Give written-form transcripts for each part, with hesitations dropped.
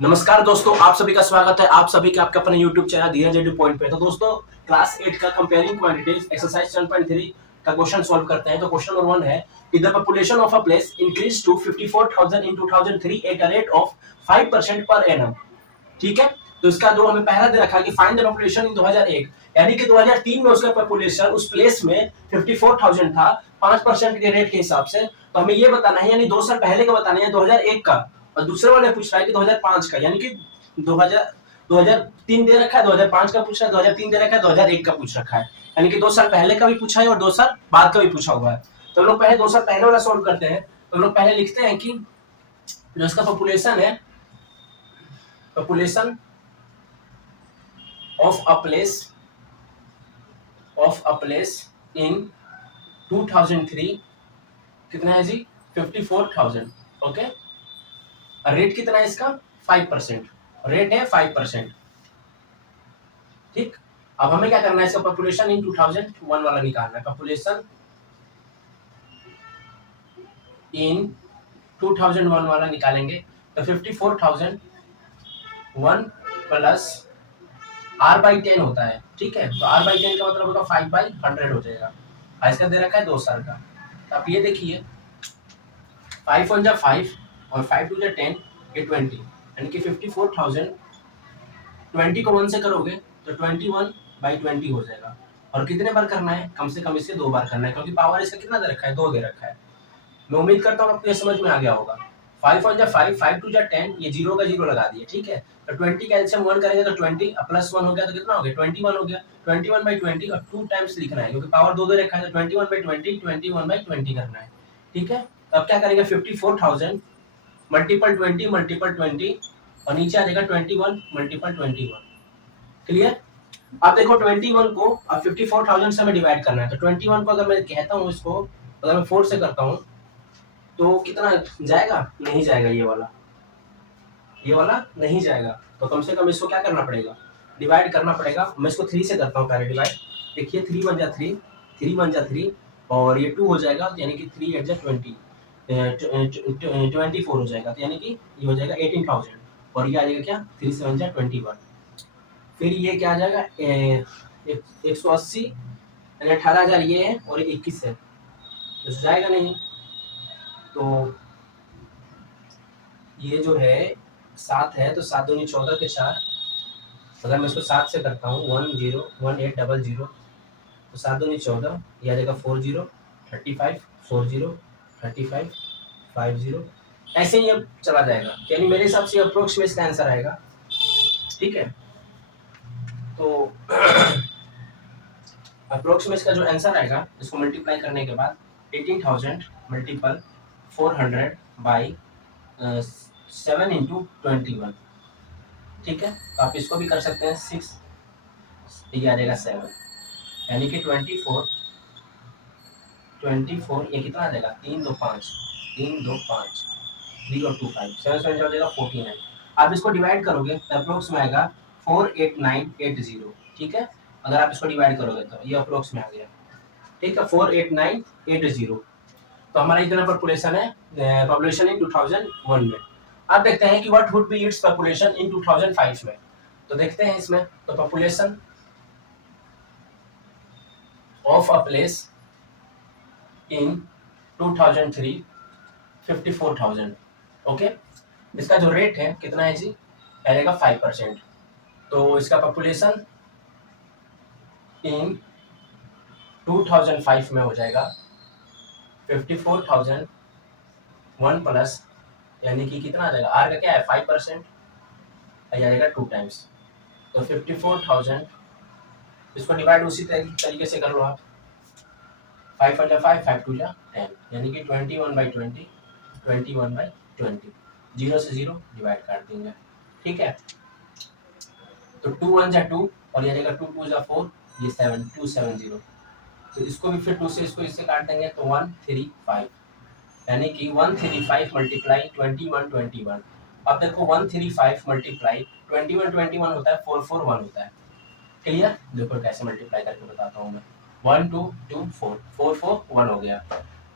नमस्कार दोस्तों, आप सभी का स्वागत है। आप सभी का आपका अपने YouTube चैनल धीरज एडू पॉइंट पे। तो दोस्तों, क्लास 8 का कंपेयरिंग क्वांटिटीज एक्सरसाइज 7.3 का क्वेश्चन सॉल्व करते हैं। तो क्वेश्चन नंबर 1 है कि the population of a place increase to 54,000 in 2003 at a rate of 5% पर एनम। ठीक है, तो इसका जो हमें पहला दे रखा है कि फाइंड द पॉपुलेशन इन 2001, यानी कि 2003 में उसका पॉपुलेशन उस प्लेस में 54,000 था 5% के रेट के हिसाब से। तो हमें ये बताना है, यानी 2 साल पहले का बताना है 2001 का, और दूसरे वाले पूछ रहा है कि 2005 का, यानी कि 2000 2003 दे रखा है, 2005 का पूछ रहा है, 2003 दे रखा है, 2001 का पूछ रखा है, यानी कि 2 साल पहले का भी पूछा है और 2 साल बाद का भी पूछा हुआ है। तो हम लोग पहले 2 साल पहले वाला सॉल्व करते हैं। तो हम लोग पहले लिखते हैं कि जो इसका पॉपुलेशन है, population of a place in 2003 कितना है जी? 54,000। ओके, रेट कितना है इसका? 5%। रेट है 5%। ठीक, अब हमें क्या करना है, इसका पॉपुलेशन इन 2001 वाला निकालना है। पॉपुलेशन इन 2001 वाला निकालेंगे तो 54,001 प्लस r/10 होता है। ठीक है, तो r/10 का मतलब होगा 5/100 हो जाएगा। इसका दे रखा है 2 साल का। तो आप ये देखिए, 5 1 जा 5 और 5 2 जा 10, ये 20, यानी कि 54,000 20 को 1 से करोगे तो 21/20 हो जाएगा। और कितने बार करना है? कम से कम इसे 2 बार करना है, क्योंकि पावर इसका कितना दे रखा है? 2 दे रखा है। मैं उम्मीद करता हूँ आपको ये समझ में आ गया होगा। 5 1 जा 5, 5 2 जा 10, ये 0 का 0 लगा दिए। ठीक है, तो 20 का एलसीएम 1 करेंगे तो 20 प्लस 1 हो गया तो कितना हो गया? 21 हो गया। 21/20 और 2 टाइम्स लिखना है, क्योंकि पावर 2 दे रखा है, तो 21/20 21/20 करना है। ठीक है, तो अब क्या करेंगे? 54,000 मल्टीपल 20 मल्टीपल 20 और नीचे आ जाएगा 21 मल्टीपल 21। क्लियर? अब देखो 21 को अब 54,000 से हमें डिवाइड करना है, तो 21 को अगर मैं कहता हूँ, इसको अगर मैं 4 से करता हूँ तो कितना जाएगा? नहीं जाएगा, ये वाला नहीं जाएगा। तो कम से कम इसको क्या करना पड़ेगा? डिवाइड करना पड़ेगा। मैं इसको 3 से करता हूँ पहले डिवाइड। देखिए 3 1 जा 3, 3 1 जा 3 और ये 2 हो जाएगा, यानी कि 3 8 जा 20, 24 हो जाएगा, तो यानी कि ये हो जाएगा 18,000 और ये आ जाएगा क्या? 3 7 जा 21। फिर ये क्या आ जाएगा? 180, यानी 18,000 ये है और 21 है, तो जाएगा नहीं। तो ये जो है 7 है, तो 7 दूनी 14 के 4। अगर मैं इसको 7 से करता हूँ 101800, तो 7 दूनी 14, ये आ जाएगा 40 35 40 35 50, ऐसे ही अब चला जाएगा, यानी मेरे हिसाब से अप्रोक्स में इसका आंसर आएगा। ठीक है, तो अप्रोक्स में इसका जो आंसर आएगा, इसको मल्टीप्लाई करने के बाद 18,000 मल्टीपल 400 बाई 7 इंटू 21। ठीक है, तो आप इसको भी कर सकते हैं 6, ये आ जाएगा 7, यानी कि 24 ये कितना आ जाएगा? 3 2 5 3 2 5 3 और 2 5 7 7 हो जाएगा 49। आप इसको डिवाइड करोगे तो अप्रोक्स में आएगा 48980। ठीक है, अगर आप इसको डिवाइड करोगे तो ये अप्रोक्स में आ गया। ठीक है, 48980। तो हमारा इतना पॉपुलेशन है, पॉपुलेशन इन 2001 में। अब देखते हैं कि what would be its population in 2005 में। तो देखते हैं इसमें, तो population of a place in 2003 54,000। Okay, इसका जो रेट है कितना है जी? रहेगा 5%। तो इसका पॉपुलेशन इन 2005 में हो जाएगा 54,001 प्लस, यानी कि कितना आ जाएगा? आर का क्या है? 5%, आ जाएगा 2 टाइम्स, तो 54,000। इसको डिवाइड उसी तरीके से कर लो आप। 5 1 जा 5 5 2 जा 10, यानी कि 21/20 21/20, 0 से 0 डिवाइड कर देंगे। ठीक है, तो 2 1 जा 2 और ये जाएगा 2 2 जा 4, ये 7 270। तो इसको भी फिर 2 से इससे काट देंगे तो 135, यानी कि 135 मल्टीप्लाई 21/21। अब देखो 135 मल्टीप्लाई 21/21 होता है 441 होता है। क्लियर? देखो कैसे मल्टीप्लाई करके बताता हूँ मैं। 1 2 2 4 4 4 1 हो गया।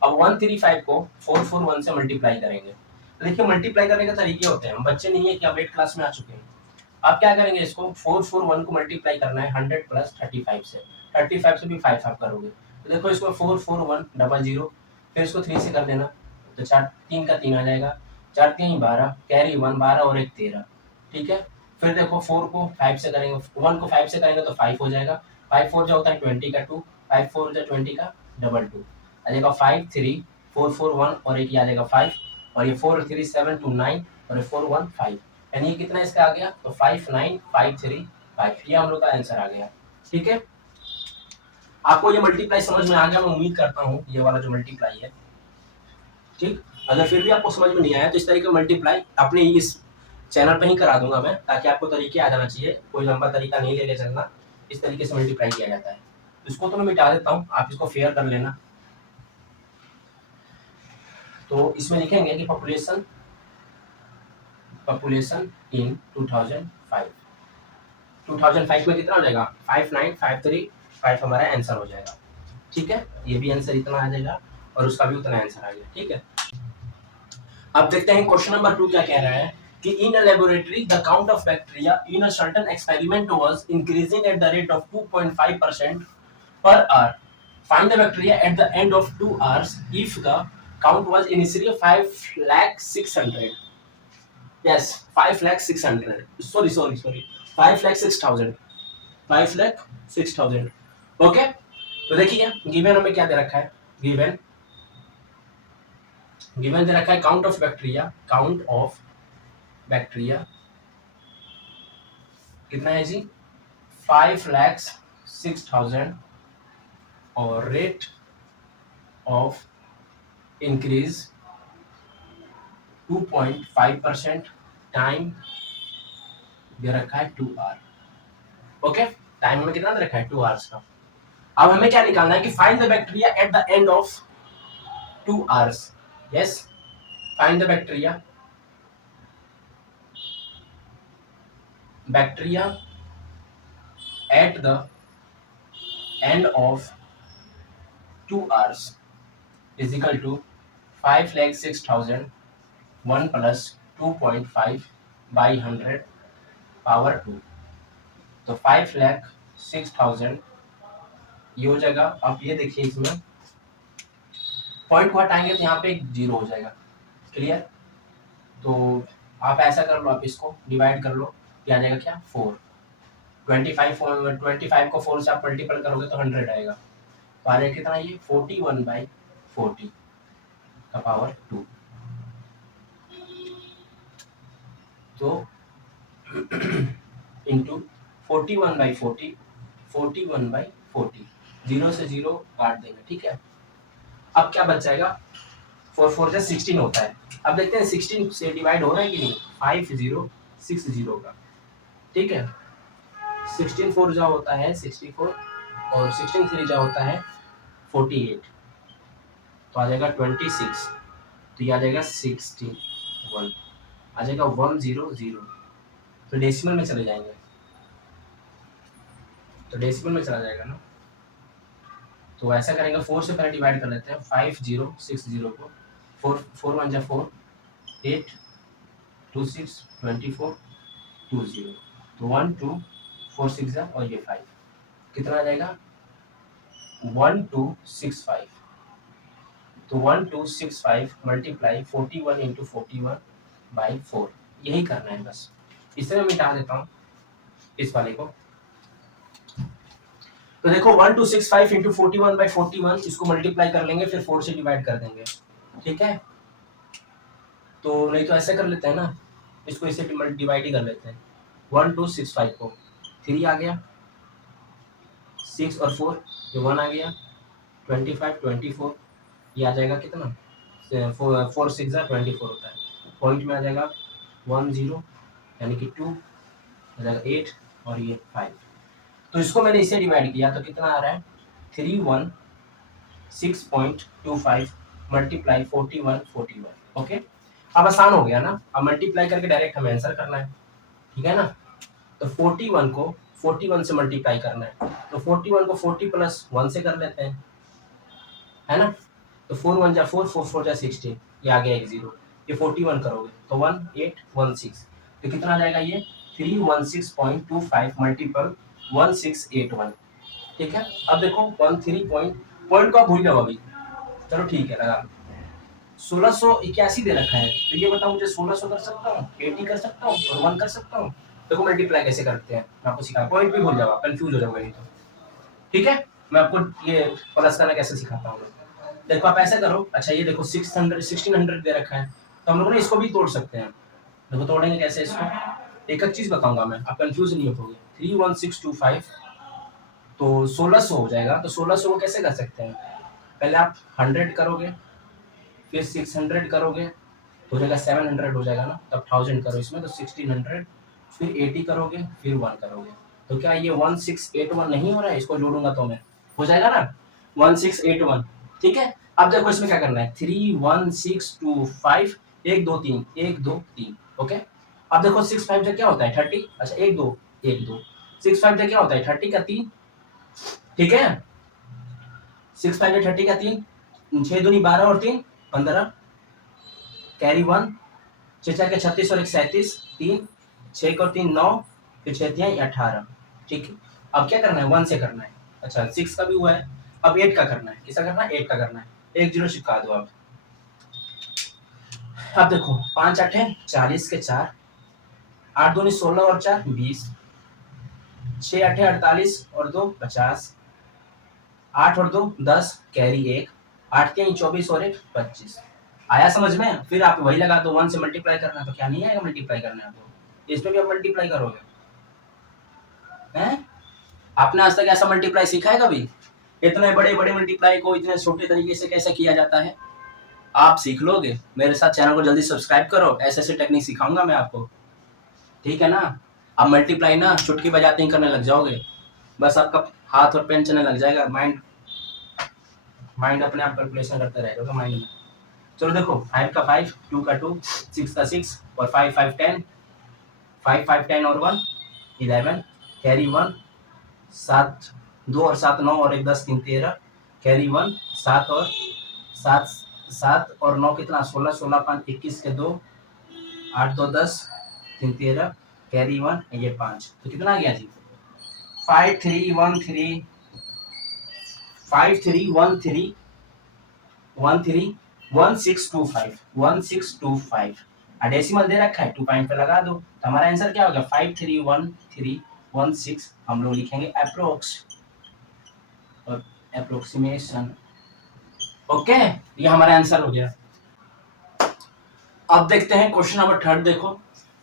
अब 135 को 441 से मल्टीप्लाई करेंगे देखिए मल्टीप्लाई करने के तरीके होते हैं, हम बच्चे नहीं है कि आप 8 क्लास में आ चुके हैं। आप क्या करेंगे, इसको 441 को मल्टीप्लाई करना है 100 प्लस 35 से, 35 से भी 5 आप करोगे तो देखो इसको 44100, फिर इसको 3 से कर देना तो 4 3 का 3 आ जाएगा, 4 3 12, कैरी 1 12 और 1 13, ठीक है। फिर देखो 4 को 5 से करेंगे, 1 को 5 से करेंगे तो 5 हो जाएगा, 5 4 जो होता है 20 का 2, 5 4 जो 20 का डबल 2 आ जाएगा, 5 3 4 4 1 और एक ये आ जाएगा 5, और ये 4 3 7 2 9 और ये 4 1 5, यानी ये कितना इसका आ गया, तो 5 9 5 3 5, ये हम लोग का आंसर आ गया। ठीक है, आपको ये मल्टीप्लाई समझ में आ गया, मैं उम्मीद करता हूँ ये वाला जो मल्टीप्लाई है। ठीक, अगर फिर भी आपको समझ में नहीं आया तो इस तरीके मल्टीप्लाई अपने इस चैनल पे ही करा दूंगा मैं, ताकि आपको तरीके आ जाना चाहिए, कोई लंबा तरीका नहीं लेके चलना, इस तरीके से मल्टीप्लाई किया जाता है। इसको तो मैं मिटा देता हूँ, आप इसको फेयर कर लेना। तो इसमें लिखेंगे कि पॉपुलेशन इन 2005, 2005 में कितना हो जाएगा, 59535 हमारा आंसर हो जाएगा। ठीक है, ये भी आंसर इतना आ जाएगा और उसका भी उतना आंसर आ गया। ठीक है, अब देखते हैं क्वेश्चन नंबर 2 क्या कह रहा है कि in a laboratory the count of bacteria in a certain experiment was increasing at the rate of 2.5% per hour. Find the bacteria at the end of 2 hours if the count was initially 5,600. Yes, 5,600. Sorry. 5,06,000. 5,06,000. Okay, तो देखिए given हमें क्या दे रखा है, given दे रखा है count of bacteria कितना है जी, 5,06,000 और रेट ऑफ इंक्रीज 2.5%, टाइम दे रखा है 2 आवर। ओके, टाइम हमें कितना दे रखा है, 2 आवर्स का। अब हमें क्या निकालना है कि find the bacteria at the end of 2 hours. Yes, find the bacteria at the end of 2 hours is equal to 5,06,000 1 plus 2.5 by 100 power 2, तो 5,06,000 ये हो जाएगा। अब ये देखिए इसमें पॉइंट को हटाएंगे तो यहाँ पे एक जीरो हो जाएगा, क्लियर। तो आप ऐसा कर लो, आप इसको डिवाइड कर लो, क्या आ जाएगा, क्या 4, 25 को 4 से आप मल्टीपल करोगे तो 100 आएगा, तो आ जाएगा कितना, ये 41/40 का पावर 2, तो इंटू 41/40, 41/40, 0 से 0 काट देंगे। ठीक है, अब क्या बच जाएगा, 4 4 से 16 होता है। अब देखते हैं 16 से डिवाइड हो रहा है कि नहीं, 5060 का। ठीक है, 16 4 जा होता है 64 और 16 3 जा होता है 48, तो आ जाएगा 26, तो ये आ जाएगा 61, आ जाएगा 100, तो डेसिमल में चले जाएंगे, तो डेसिमल में चला जाएगा ना, तो ऐसा करेंगे 4 से पहले डिवाइड कर लेते हैं, 5060 को 4 1 जा 4, 8 2 6 24 20, तो 1 2 4 6 जा और ये 5, कितना आ जाएगा 1265, तो 1265 मल्टीप्लाई 41 इंटू 41/4, यही करना है बस। इसे मैं मिटा देता हूँ इस वाले को, तो देखो 1265 इंटू 41/41, इसको मल्टीप्लाई कर लेंगे फिर 4 से डिवाइड कर देंगे। ठीक है, तो नहीं तो ऐसे कर लेते हैं ना, इसको इसे डिवाइड ही कर लेते हैं, 1265 को 3 आ गया, 6 और 4 ये 1 आ गया, 25 24 ये आ जाएगा कितना, 4 6 24 होता है, पॉइंट में आ जाएगा 10, यानी कि 2 आ जाएगा 8 और ये 5, तो इसको मैंने इसे डिवाइड किया तो कितना आ रहा है 316.25 मल्टीप्लाई 41 ओके। अब आसान हो गया ना, अब मल्टीप्लाई करके डायरेक्ट हमें आंसर करना है, ठीक है ना। तो 41 को 41 से मल्टीप्लाई करना है, तो 41 को 40 प्लस 1 से कर लेते हैं, है ना, तो 4 1 जा 4 4 4 जा 16, ये आ गया एक 0, ये 41 करोगे तो 1816, तो कितना आ जाएगा ये 316.25 मल्टीपल 1681। ठीक है, अब देखो 13 पॉइंट को आप भूल जाओ अभी, चलो ठीक है लगा 1681 दे रखा है, तो ये बताओ मुझे 1600 कर सकता हूँ, 80 कर सकता हूँ और 1 कर सकता हूँ। देखो मल्टीप्लाई कैसे करते हैं मैं आपको सिखा, पॉइंट भी भूल जाओ, कंफ्यूज हो जाओगे नहीं तो। ठीक है, मैं आपको ये प्लस करना कैसे सिखाता हूँ। देखो आप ऐसे करो, अच्छा ये देखो 600 1600 दे रखा है, तो हम लोग ना इसको भी तोड़ सकते हैं। देखो तोड़ेंगे कैसे इसको, एक एक चीज बताऊंगा मैं, आप कंफ्यूज नहीं होगे। 31625 तो 1600 हो जाएगा, तो 1600 को कैसे कर सकते हैं, पहले आप 100 करोगे, फिर 600 करोगे तो हो जाएगा 700 हो जाएगा ना, तब 1000 करो इसमें तो 1600, फिर 80 करोगे, फिर 1 करोगे, तो क्या ये 1681 नहीं हो रहा है, इसको जोड़ूंगा तो मैं हो जाएगा ना 1681। ठीक है, अब देखो इसमें क्या करना है, 31625 1 2 3 1 2 3। ओके, अब देखो 6 5 क्या होता है 30, अच्छा 1 2 1 2 6 5 क्या होता है 30 का 3। ठीक है, 6 5 30 का 3, 6 दूनी 12 और 3 15, कैरी 1, 6 के 36 और 1 37, 3 6 और 3 9, फिर 6 3 18। ठीक है, अब क्या करना है 1 से करना है, अच्छा 6 का भी हुआ है, अब 8 का करना है, किसका करना है 8 का करना है, एक जीरो चिपका दो आप। अब देखो 5 8 है 40 के 4, 8 दूनी 16 और 4 20, 6 8 है 48 और 2 50, 8 और 2 10, कैरी 1, 8 3 24 और 1 25। आया समझ में, फिर आप वही लगा दो 1 से मल्टीप्लाई करना, तो क्या नहीं आएगा मल्टीप्लाई करने आपको, इसमें भी आप मल्टीप्लाई करोगे हैं। आपने आज तक ऐसा मल्टीप्लाई सीखा है कभी, इतने बड़े बड़े मल्टीप्लाई को इतने छोटे तरीके से कैसे किया जाता है, आप सीख लोगे। मेरे साथ चैनल को जल्दी सब्सक्राइब करो, ऐसे ऐसे टेक्निक सिखाऊंगा मैं आपको, ठीक है ना। आप मल्टीप्लाई ना चुटकी बजाते ही करने लग जाओगे, बस आपका हाथ और पेन चलने लग जाएगा, माइंड माइंड अपने आप कैलकुलेशन करते रहेगा माइंड में। चलो देखो 5 का 5, 2 का 2, 6 का 6 और 5 5 10, 5 5 10 और 1 11, कैरी 1, 7 2 और 7 9 और 1 10 3 13, कैरी 1, 7 और 7 7 और 9 कितना 16 16 5 21 के 2, 8 2 10 3 13, कैरी 1 ये 5, तो कितना आ गया जी 5 3 1 3 5 3 1 3 1 3 1 6 2 5 1 6 2 5, डेसिमल दे रखा है 2 पॉइंट पे लगा दो, तो हमारा आंसर क्या होगा 5 3 1 3 1 6, हम लोग लिखेंगे अप्रोक्स और अप्रोक्सीमेशन। ओके, ये हमारा आंसर हो गया। अब देखते हैं क्वेश्चन नंबर 3, देखो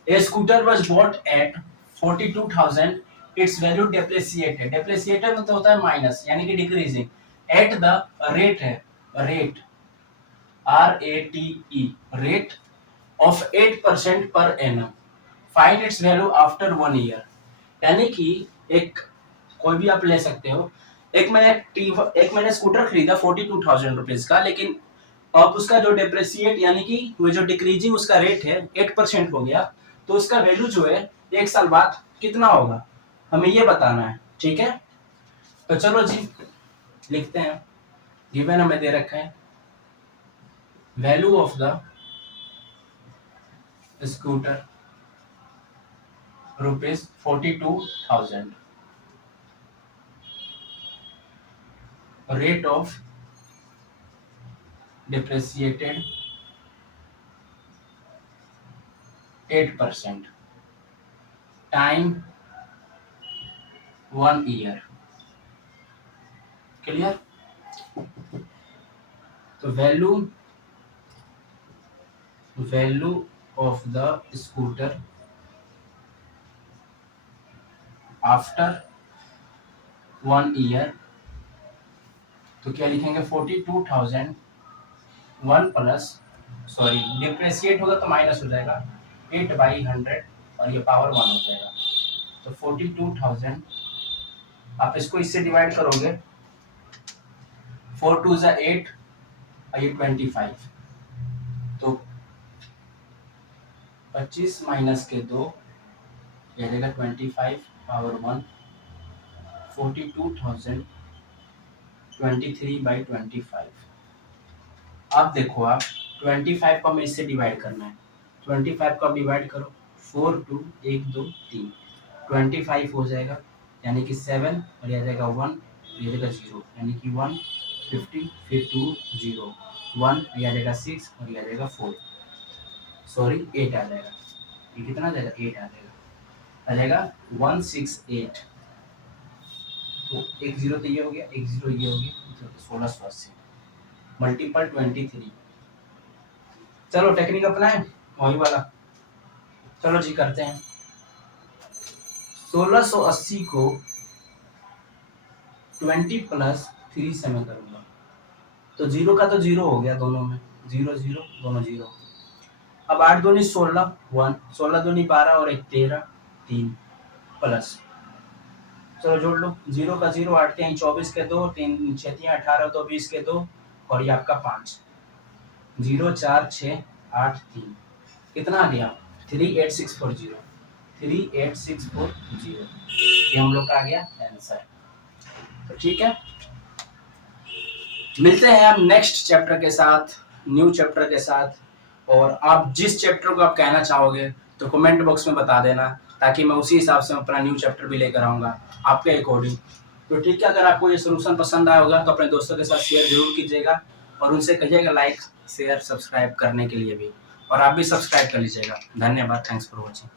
a scooter was bought at 42,000, its value depreciated, depreciated मतलब होता है माइनस यानी कि डिक्रीजिंग, एट द रेट है rate RATE rate of 8% per annum, find its value after 1 year. यानी कि एक कोई भी आप ले सकते हो, एक मैंने स्कूटर खरीदा 42,000 रुपीज का, लेकिन अब उसका जो डेप्रिसिएट यानी कि वो जो डिक्रीजिंग उसका रेट है 8% हो गया, तो उसका वैल्यू जो है 1 साल बाद कितना होगा, हमें ये बताना है। ठीक है, तो चलो जी लिखते हैं, गिवन हमें दे रखा है value of the scooter rupees 42,000, rate of depreciated 8%, time 1 year। Clear, तो value of the scooter after 1 year, तो क्या लिखेंगे 42,000 1 प्लस, सॉरी डिप्रेशिएट होगा तो माइनस हो जाएगा 8/100 और ये पावर 1 हो जाएगा, तो 42,000 आप इसको इससे डिवाइड करोगे, 4 2 ज़ा 8 और ये 25, तो 25 माइनस के 2 ये रहेगा 25 पावर 1, 42,000 23/25। अब देखो आप 25 को हमें इससे डिवाइड करना है। 25 को आप डिवाइड करो, 4 2 1 2 3, 25 हो जाएगा, यानी कि 7 और ये आ जाएगा 1, ये आ जाएगा 0, यानी कि 1 50, फिर 2 0 1, ये आ जाएगा 6 और ये आ जाएगा 4, सॉरी 8 आ जाएगा। ये कितना आ जाएगा? 8 आ जाएगा 168। तो एक 0 तो ये हो गया, एक 0 ये हो गया, तो 1680 मल्टीपल 23। चलो टेक्निक अपनाएं वही वाला। चलो जी करते हैं। 1680 को 20 प्लस 3 से मैं करूंगा, तो 0 का तो 0 हो गया, दोनों में 0 0 दोनों 0। अब 8 दूनी 16 1, 16 दूनी 12 और 1 13 3 प्लस, चलो जोड़ लो, 0 का 0, 8 के 24 के 2, 3 6 18, तो 20 के 2 और ये आपका 5, 0 4 6 8 3, कितना आ गया? 38640, 38640, ये हम लोग का आ गया आंसर। तो ठीक है, मिलते हैं हम नेक्स्ट चैप्टर के साथ, न्यू चैप्टर के साथ। और आप जिस चैप्टर को आप कहना चाहोगे तो कमेंट बॉक्स में बता देना, ताकि मैं उसी हिसाब से अपना न्यू चैप्टर भी लेकर आऊँगा आपके अकॉर्डिंग। तो ठीक है, अगर आपको ये सोल्यूशन पसंद आया होगा तो अपने दोस्तों के साथ शेयर जरूर कीजिएगा और उनसे कहिएगा लाइक शेयर सब्सक्राइब करने के लिए भी, और आप भी सब्सक्राइब कर लीजिएगा। धन्यवाद, थैंक्स फॉर वॉचिंग।